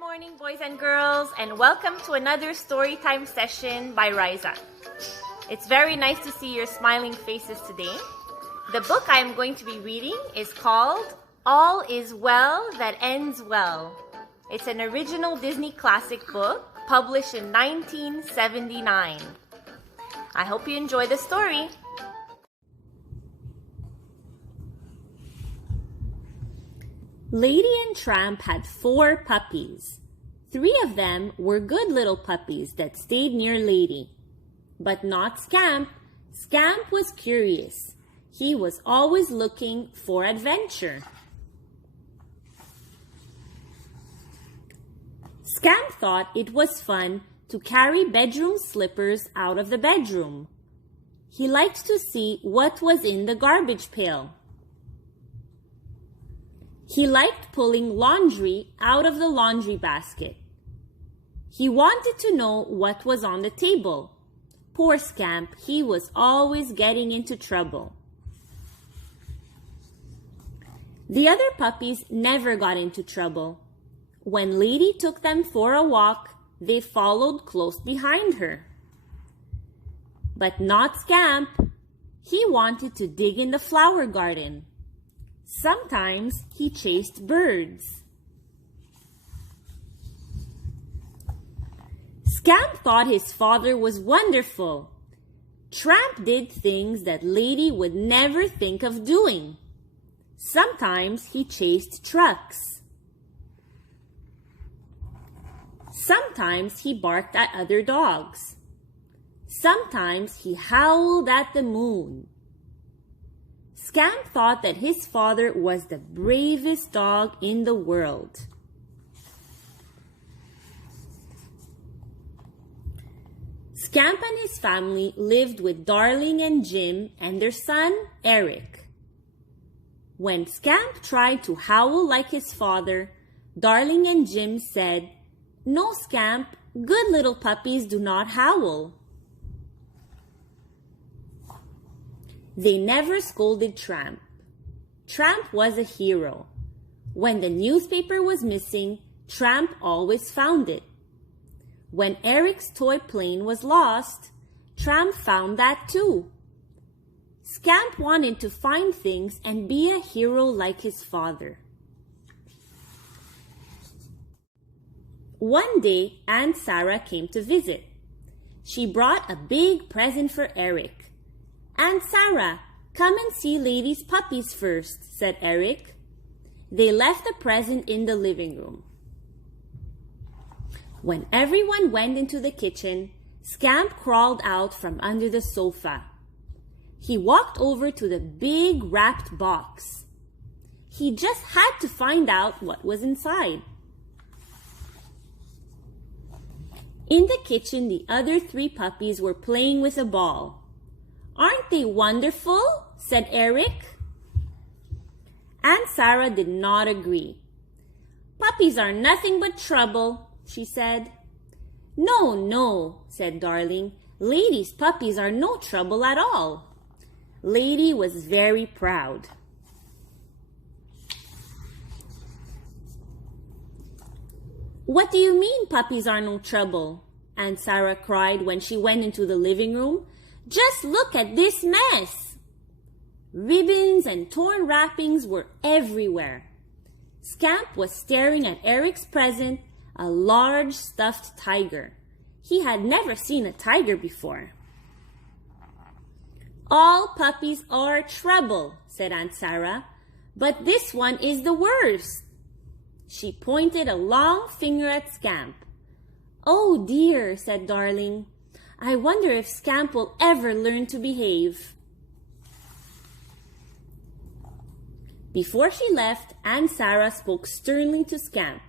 morning, boys and girls, and welcome to another storytime session by REISA. It's very nice to see your smiling faces today. The book I am going to be reading is called All Is Well That Ends Well. It's an original Disney classic book published in 1979. I hope you enjoy the story. Lady and Tramp had 4 puppies. 3 of them were good little puppies that stayed near Lady. But not Scamp. Scamp was curious. He was always looking for adventure. Scamp thought it was fun to carry bedroom slippers out of the bedroom. He liked to see what was in the garbage pail. He liked pulling laundry out of the laundry basket. He wanted to know what was on the table. Poor Scamp, he was always getting into trouble. The other puppies never got into trouble. When Lady took them for a walk, they followed close behind her. But not Scamp. He wanted to dig in the flower garden. Sometimes he chased birds. Scamp thought his father was wonderful. Tramp did things that Lady would never think of doing. Sometimes he chased trucks. Sometimes he barked at other dogs. Sometimes he howled at the moon. Scamp thought that his father was the bravest dog in the world. Scamp and his family lived with Darling and Jim and their son, Eric. When Scamp tried to howl like his father, Darling and Jim said, "No, Scamp, good little puppies do not howl." They never scolded Tramp. Tramp was a hero. When the newspaper was missing, Tramp always found it. When Eric's toy plane was lost, Tramp found that too. Scamp wanted to find things and be a hero like his father. One day, Aunt Sarah came to visit. She brought a big present for Eric. "Aunt Sarah, come and see Lady's puppies first," said Eric. They left the present in the living room. When everyone went into the kitchen, Scamp crawled out from under the sofa. He walked over to the big wrapped box. He just had to find out what was inside. In the kitchen, the other 3 puppies were playing with a ball. "Aren't they wonderful?" said Eric. Aunt Sarah did not agree. "Puppies are nothing but trouble," she said. "No, no," said Darling. "Lady's puppies are no trouble at all." Lady was very proud. "What do you mean puppies are no trouble?" Aunt Sarah cried when she went into the living room. "Just look at this mess!" Ribbons and torn wrappings were everywhere. Scamp was staring at Eric's present, a large stuffed tiger. He had never seen a tiger before. "All puppies are trouble," said Aunt Sarah, "but this one is the worst." She pointed a long finger at Scamp. "Oh dear," said Darling. "I wonder if Scamp will ever learn to behave." Before she left, Aunt Sarah spoke sternly to Scamp.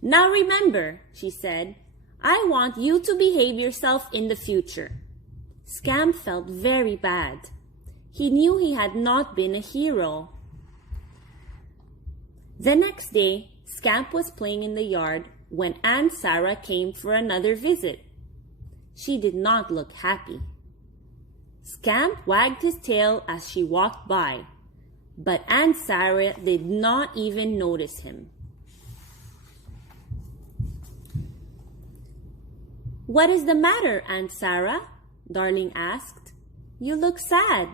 "Now remember," she said, "I want you to behave yourself in the future." Scamp felt very bad. He knew he had not been a hero. The next day, Scamp was playing in the yard when Aunt Sarah came for another visit. She did not look happy. Scamp wagged his tail as she walked by, but Aunt Sarah did not even notice him. "What is the matter, Aunt Sarah?" Darling asked. "You look sad."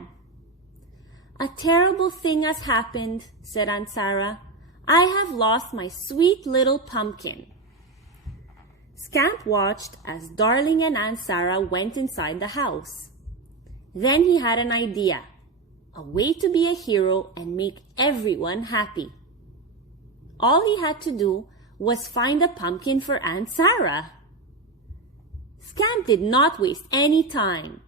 "A terrible thing has happened," said Aunt Sarah. "I have lost my sweet little pumpkin." Scamp watched as Darling and Aunt Sarah went inside the house. Then he had an idea, a way to be a hero and make everyone happy. All he had to do was find a pumpkin for Aunt Sarah. Scamp did not waste any time.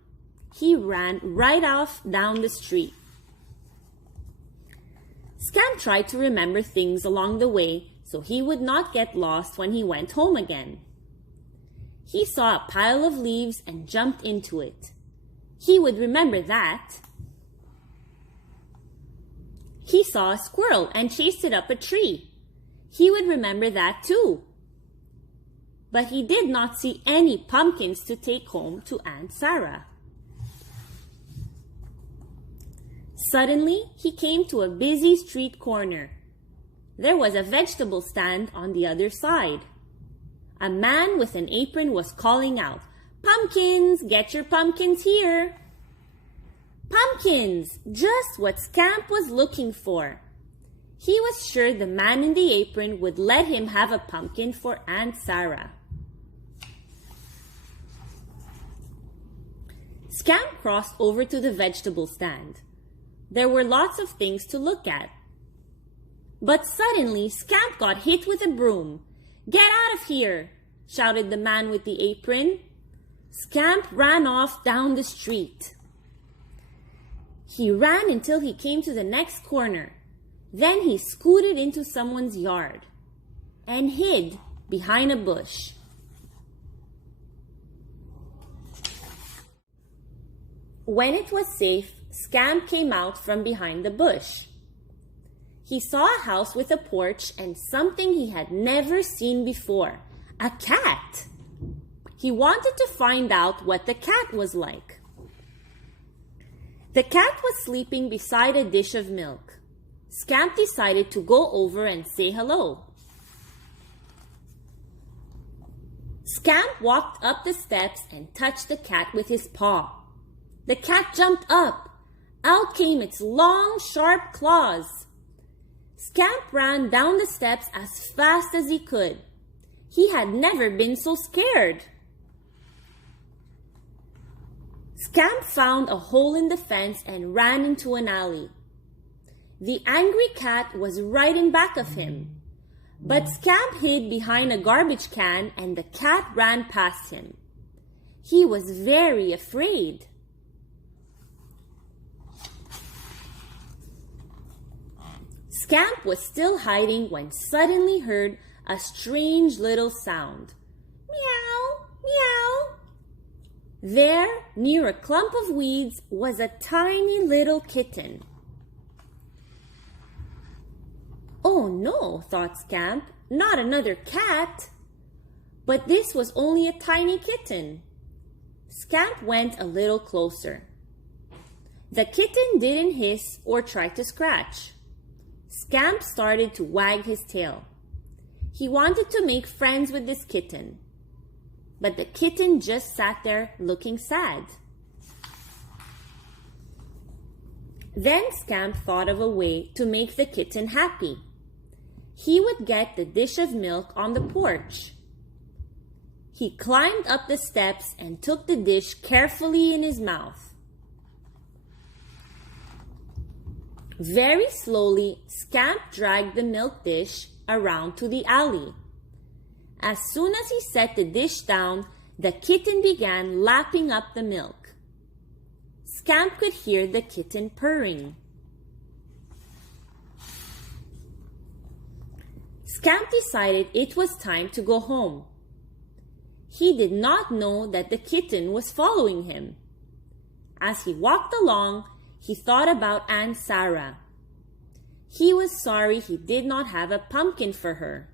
He ran right off down the street. Scamp tried to remember things along the way so he would not get lost when he went home again. He saw a pile of leaves and jumped into it. He would remember that. He saw a squirrel and chased it up a tree. He would remember that too. But he did not see any pumpkins to take home to Aunt Sarah. Suddenly, he came to a busy street corner. There was a vegetable stand on the other side. A man with an apron was calling out, "Pumpkins! Get your pumpkins here!" Pumpkins! Just what Scamp was looking for. He was sure the man in the apron would let him have a pumpkin for Aunt Sarah. Scamp crossed over to the vegetable stand. There were lots of things to look at. But suddenly, Scamp got hit with a broom. "Get out of here!" shouted the man with the apron. Scamp ran off down the street. He ran until he came to the next corner. Then he scooted into someone's yard and hid behind a bush. When it was safe, Scamp came out from behind the bush. He saw a house with a porch and something he had never seen before, a cat. He wanted to find out what the cat was like. The cat was sleeping beside a dish of milk. Scamp decided to go over and say hello. Scamp walked up the steps and touched the cat with his paw. The cat jumped up. Out came its long, sharp claws. Scamp ran down the steps as fast as he could. He had never been so scared. Scamp found a hole in the fence and ran into an alley. The angry cat was right in back of him. But Scamp hid behind a garbage can and the cat ran past him. He was very afraid. Scamp was still hiding when suddenly heard a strange little sound. Meow, meow. There, near a clump of weeds, was a tiny little kitten. Oh no, thought Scamp, not another cat. But this was only a tiny kitten. Scamp went a little closer. The kitten didn't hiss or try to scratch. Scamp started to wag his tail. He wanted to make friends with this kitten. But the kitten just sat there looking sad. Then Scamp thought of a way to make the kitten happy. He would get the dish of milk on the porch. He climbed up the steps and took the dish carefully in his mouth. Very slowly, Scamp dragged the milk dish around to the alley. As soon as he set the dish down, the kitten began lapping up the milk. Scamp could hear the kitten purring. Scamp decided it was time to go home. He did not know that the kitten was following him. As he walked along, he thought about Aunt Sarah. He was sorry he did not have a pumpkin for her.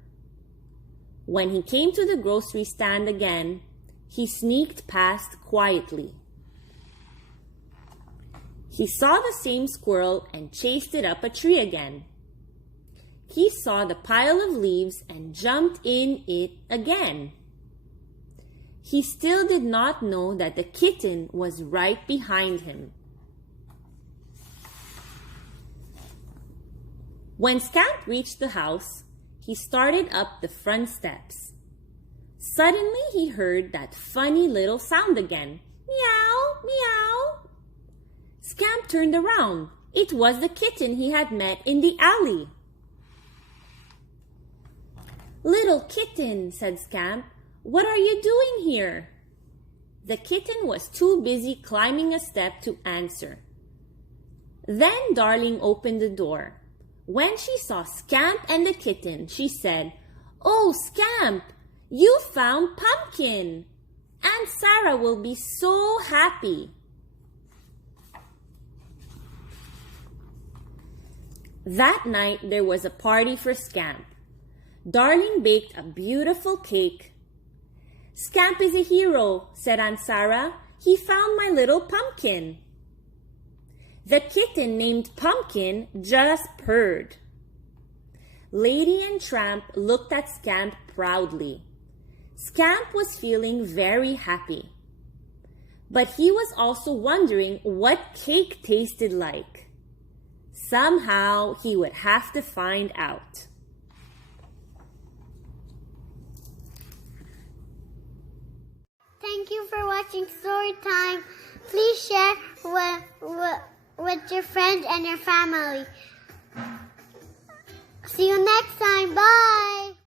When he came to the grocery stand again, he sneaked past quietly. He saw the same squirrel and chased it up a tree again. He saw the pile of leaves and jumped in it again. he still did not know that the kitten was right behind him. When Scamp reached the house, he started up the front steps. Suddenly he heard that funny little sound again. Meow, meow. Scamp turned around. It was the kitten he had met in the alley. "Little kitten," said Scamp, "what are you doing here?" The kitten was too busy climbing a step to answer. Then Darling opened the door. When she saw Scamp and the kitten, she said, "Oh, Scamp, you found Pumpkin! Aunt Sarah will be so happy." That night there was a party for Scamp. Darling baked a beautiful cake. "Scamp is a hero," said Aunt Sarah. "He found my little pumpkin." The kitten named Pumpkin just purred. Lady and Tramp looked at Scamp proudly. Scamp was feeling very happy. But he was also wondering what cake tasted like. Somehow he would have to find out. Thank you for watching Storytime. Please share with your friends and your family. See you next time. Bye.